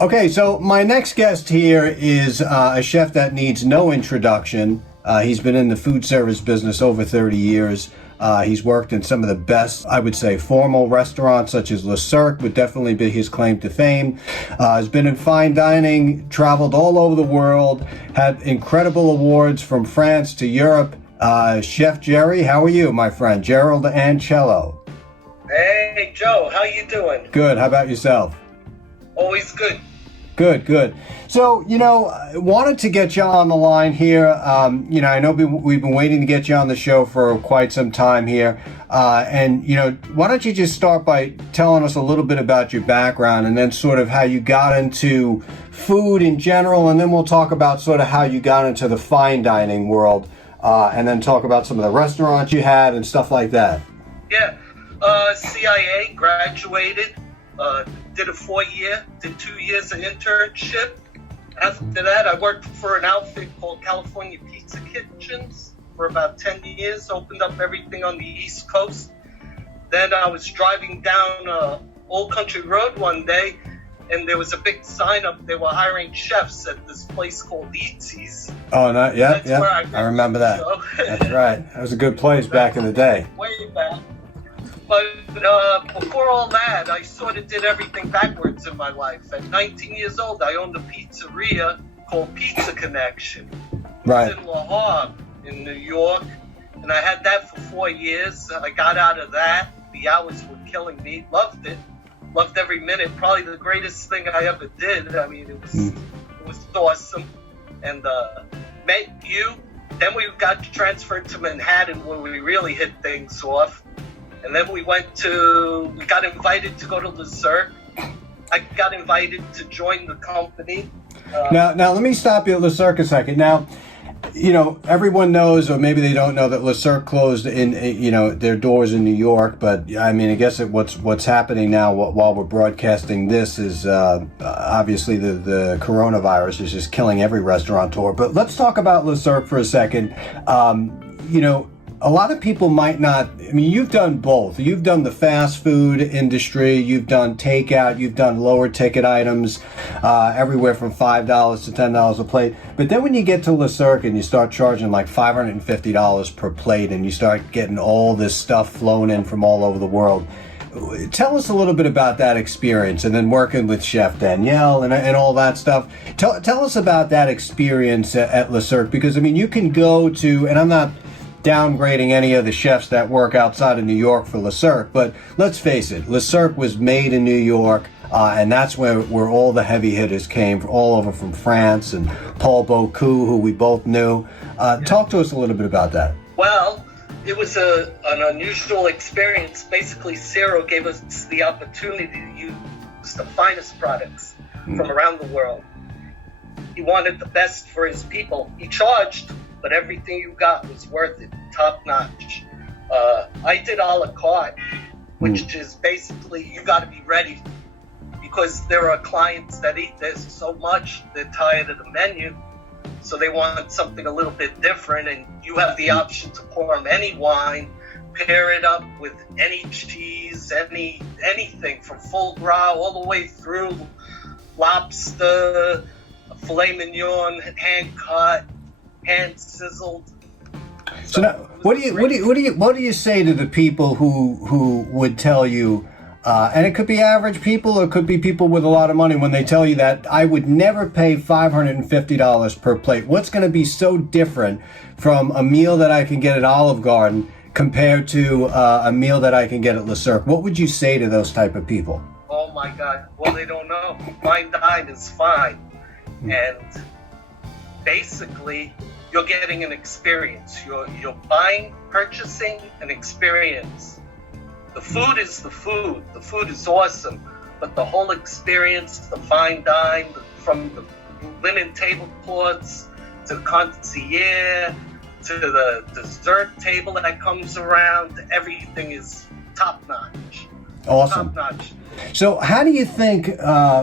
Okay, so my next guest here is a chef that needs no introduction. He's been in the food service business over 30 years. He's worked in some of the best, I would say, formal restaurants such as Le Cirque would definitely be his claim to fame. Has been in fine dining, traveled all over the world, had incredible awards from France to Europe. Chef Jerry, how are you, my friend? Gerald Anchelo. Hey, Joe, how you doing? Good. How about yourself? Always good. Good. So, I wanted to get you on the line here. I know we've been waiting to get you on the show for quite some time here. Why don't you just start by telling us a little bit about your background and then sort of how you got into food in general, and then we'll talk about sort of how you got into the fine dining world, and then talk about some of the restaurants you had and stuff like that. Yeah. CIA, graduated. Did a 4-year, did 2 years of internship. After that, I worked for an outfit called California Pizza Kitchens for about 10 years, opened up everything on the East Coast. Then I was driving down Old Country Road one day, and there was a big sign up. They were hiring chefs at this place called Eatsy's. Oh, no, yeah. Where I remember that. That's right. That was a good place back in the day. Way back. But before all that, I sort of did everything backwards in my life. At 19 years old, I owned a pizzeria called Pizza Connection. Right. It was in La Habra in New York, and I had that for 4 years. I got out of that. The hours were killing me. Loved it. Loved every minute. Probably the greatest thing I ever did. I mean, it was awesome. And met you. Then we got transferred to Manhattan, where we really hit things off. And then we got invited to go to Le Cirque. I got invited to join the company. Now, let me stop you at Le Cirque a second. Now, everyone knows, or maybe they don't know, that Le Cirque closed in, their doors in New York. But I mean, I guess what's happening now while we're broadcasting this is obviously the coronavirus is just killing every restaurateur. But let's talk about Le Cirque for a second. A lot of people might not, I mean, you've done both. You've done the fast food industry, you've done takeout, you've done lower ticket items, everywhere from $5 to $10 a plate. But then when you get to Le Cirque and you start charging like $550 per plate and you start getting all this stuff flown in from all over the world, tell us a little bit about that experience, and then working with Chef Danielle and all that stuff. Tell us about that experience at Le Cirque, because I mean, you can go to, and I'm not downgrading any of the chefs that work outside of New York for Le Cirque, but let's face it, Le Cirque was made in New York, and that's where all the heavy hitters came from, all over from France, and Paul Bocuse, who we both knew. Talk to us a little bit about that. Well, it was an unusual experience. Basically, Ciro gave us the opportunity to use the finest products from around the world. He wanted the best for his people. He charged, but everything you got was worth it, top notch. I did a la carte, which is basically you got to be ready, because there are clients that eat this so much they're tired of the menu, so they want something a little bit different, and you have the option to pour them any wine, pair it up with any cheese, anything from foie gras all the way through lobster, filet mignon, hand cut, hand sizzled. So now, what do you say to the people who would tell you, and it could be average people, or it could be people with a lot of money, when they tell you that I would never pay $550 per plate? What's going to be so different from a meal that I can get at Olive Garden compared to a meal that I can get at Le Cirque? What would you say to those type of people? Oh my God! Well, they don't know. Fine dine is fine, and basically, you're getting an experience. You're buying, purchasing an experience. The food is the food. The food is awesome, but the whole experience, the fine dine, from the linen tablecloths to the concierge to the dessert table that comes around, everything is top notch. Awesome. Top notch. So how do you think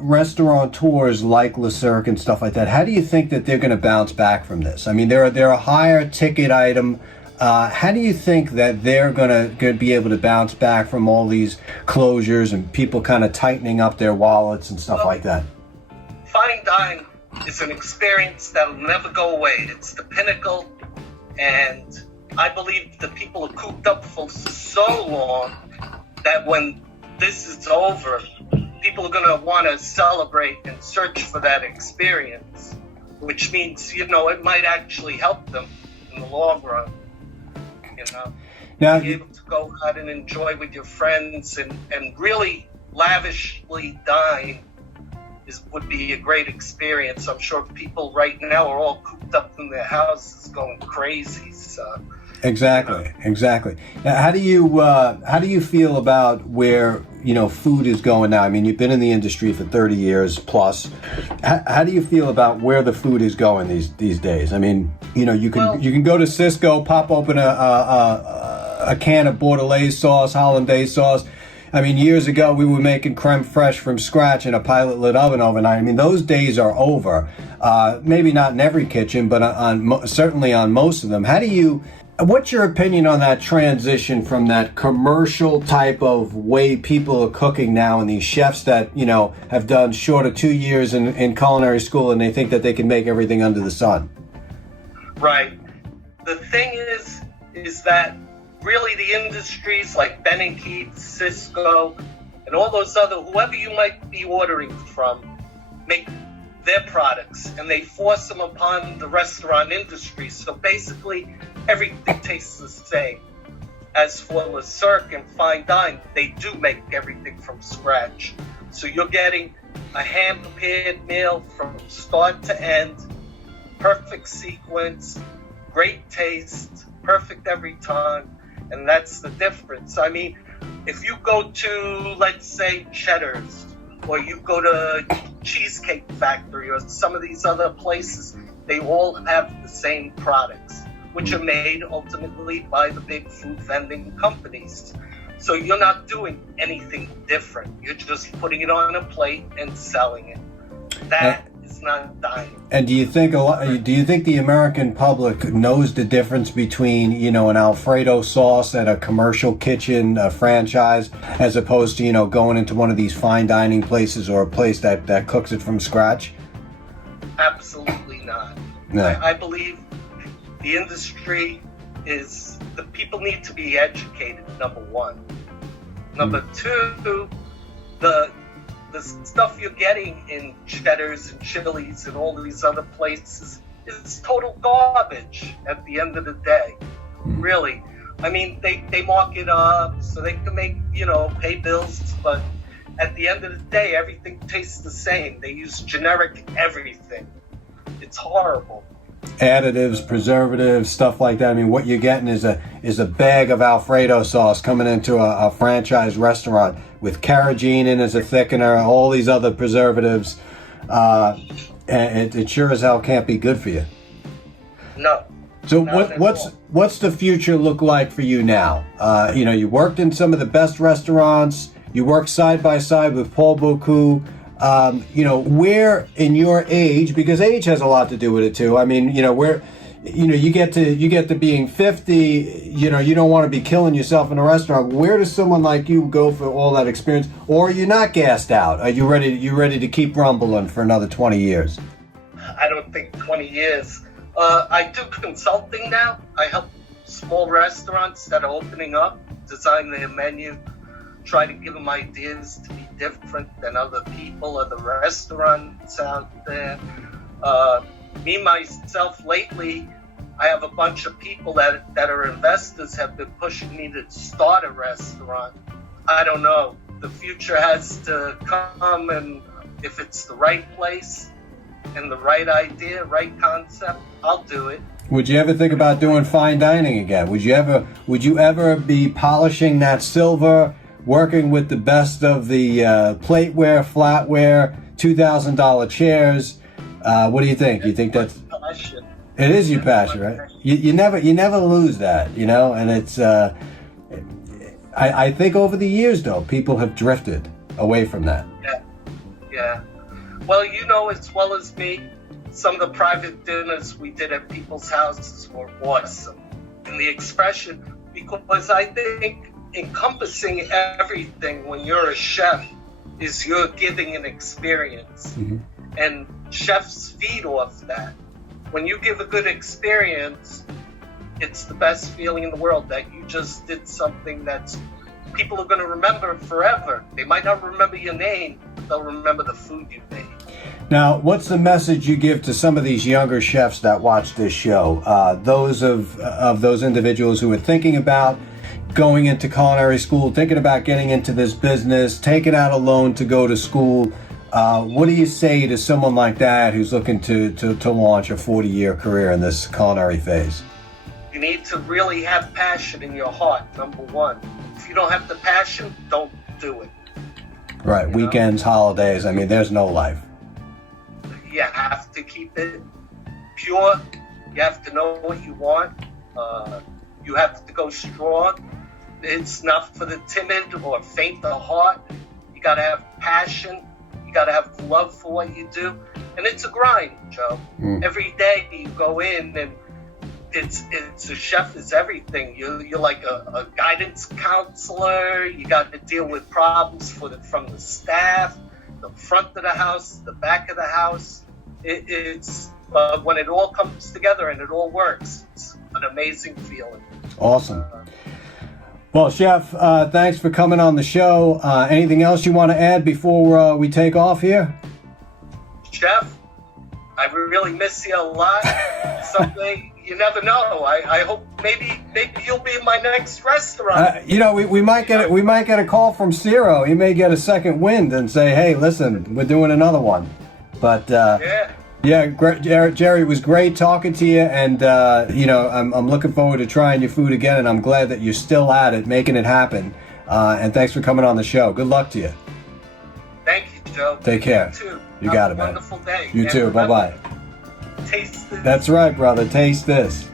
restaurateurs like Le Cirque and stuff like that, how do you think that they're going to bounce back from this? I mean, they're a higher ticket item. How do you think that they're going to be able to bounce back from all these closures and people kind of tightening up their wallets and stuff like that? fine dine is an experience that'll never go away. It's the pinnacle, and I believe the people are cooped up for so long that when this is over, people are going to want to celebrate and search for that experience, which means, you know, it might actually help them in the long run, you know. Now, be able to go out and enjoy with your friends and really lavishly dine would be a great experience. I'm sure people right now are all cooped up in their houses going crazy. So Exactly. Now, how do you feel about where, you know, food is going now? I mean, you've been in the industry for 30 years plus. How do you feel about where the food is going these days? I mean, you know, you can go to Cisco, pop open a can of Bordelaise sauce, hollandaise sauce. I mean, years ago we were making creme fraiche from scratch in a pilot lit oven overnight. I mean, those days are over. Maybe not in every kitchen, but certainly on most of them. What's your opinion on that transition from that commercial type of way people are cooking now, and these chefs that, you know, have done short of 2 years in culinary school and they think that they can make everything under the sun? Right. The thing is that really the industries like Ben & Keith's, Cisco, and all those other, whoever you might be ordering from, make their products and they force them upon the restaurant industry. So basically everything tastes the same. As for Le Cirque and Fine Dine, they do make everything from scratch. So you're getting a hand-prepared meal from start to end, perfect sequence, great taste, perfect every time. And that's the difference. I mean, if you go to, let's say, Cheddar's, or you go to Cheesecake Factory or some of these other places, they all have the same products, which are made ultimately by the big food vending companies. So you're not doing anything different. You're just putting it on a plate and selling it. That is not dining. And do you think the American public knows the difference between, you know, an Alfredo sauce at a commercial kitchen, a franchise, as opposed to, you know, going into one of these fine dining places or a place that cooks it from scratch? Absolutely not. No. I believe the industry the people need to be educated, number one. Number two, the stuff you're getting in Cheddar's and Chili's and all these other places is total garbage at the end of the day. Really. I mean, they mark it up so they can make, you know, pay bills, but at the end of the day, everything tastes the same. They use generic everything. It's horrible. Additives, preservatives, stuff like that. I mean, what you're getting is a bag of Alfredo sauce coming into a franchise restaurant with carrageenan in as a thickener, all these other preservatives, and it sure as hell can't be good for you. No. So what's the future look like for you now? You know, you worked in some of the best restaurants. You worked side by side with Paul Bocuse. You know, where in your age, because age has a lot to do with it too. I mean, you know, where, you know, you get to being 50, you know, you don't want to be killing yourself in a restaurant. Where does someone like you go for all that experience? Or are you not gassed out? Are you ready to keep rumbling for another 20 years? I don't think 20 years. I do consulting now. I help small restaurants that are opening up, design their menu, try to give them ideas to be different than other people, other restaurants out there. Me, myself, lately, I have a bunch of people that are investors have been pushing me to start a restaurant. I don't know. The future has to come, and if it's the right place and the right idea, right concept, I'll do it. Would you ever think about doing fine dining again? Would you ever be polishing that silver, working with the best of the plateware, flatware, $2,000 chairs? What do you think? You think that's passion? It is your passion, right? You never lose that, you know. And it's I think over the years though, people have drifted away from that. Yeah. Well, you know as well as me, some of the private dinners we did at people's houses were awesome. And the expression, because I think encompassing everything when you're a chef is you're giving an experience. Mm-hmm. and chefs feed off that. When you give a good experience, it's the best feeling in the world that you just did something that people are going to remember forever. They might not remember your name, but they'll remember the food you made. Now, what's the message you give to some of these younger chefs that watch this show? Those of those individuals who are thinking about going into culinary school, thinking about getting into this business, taking out a loan to go to school. What do you say to someone like that who's looking to launch a 40-year career in this culinary phase? You need to really have passion in your heart, number one. If you don't have the passion, don't do it. Right, you weekends, know? Holidays, I mean, there's no life. You have to keep it pure. You have to know what you want. You have to go strong. It's not for the timid or faint of heart. You got to have passion. You got to have love for what you do. And it's a grind, Joe. Every day you go in and it's a chef is everything. You're like a guidance counselor. You got to deal with problems from the staff, the front of the house, the back of the house. It's when it all comes together and it all works, it's an amazing feeling. Awesome. Well, Chef, thanks for coming on the show. Anything else you want to add before we take off here? Chef, I really miss you a lot. Someday, you never know. I hope maybe you'll be in my next restaurant. We might get a call from Ciro. He may get a second wind and say, "Hey, listen, we're doing another one." But Jerry, it was great talking to you, and I'm looking forward to trying your food again, and I'm glad that you're still at it, making it happen. And thanks for coming on the show. Good luck to you. Thank you, Joe. Take care. You too. You got it, man. Wonderful day. You too. Bye-bye. Taste this. That's right, brother. Taste this.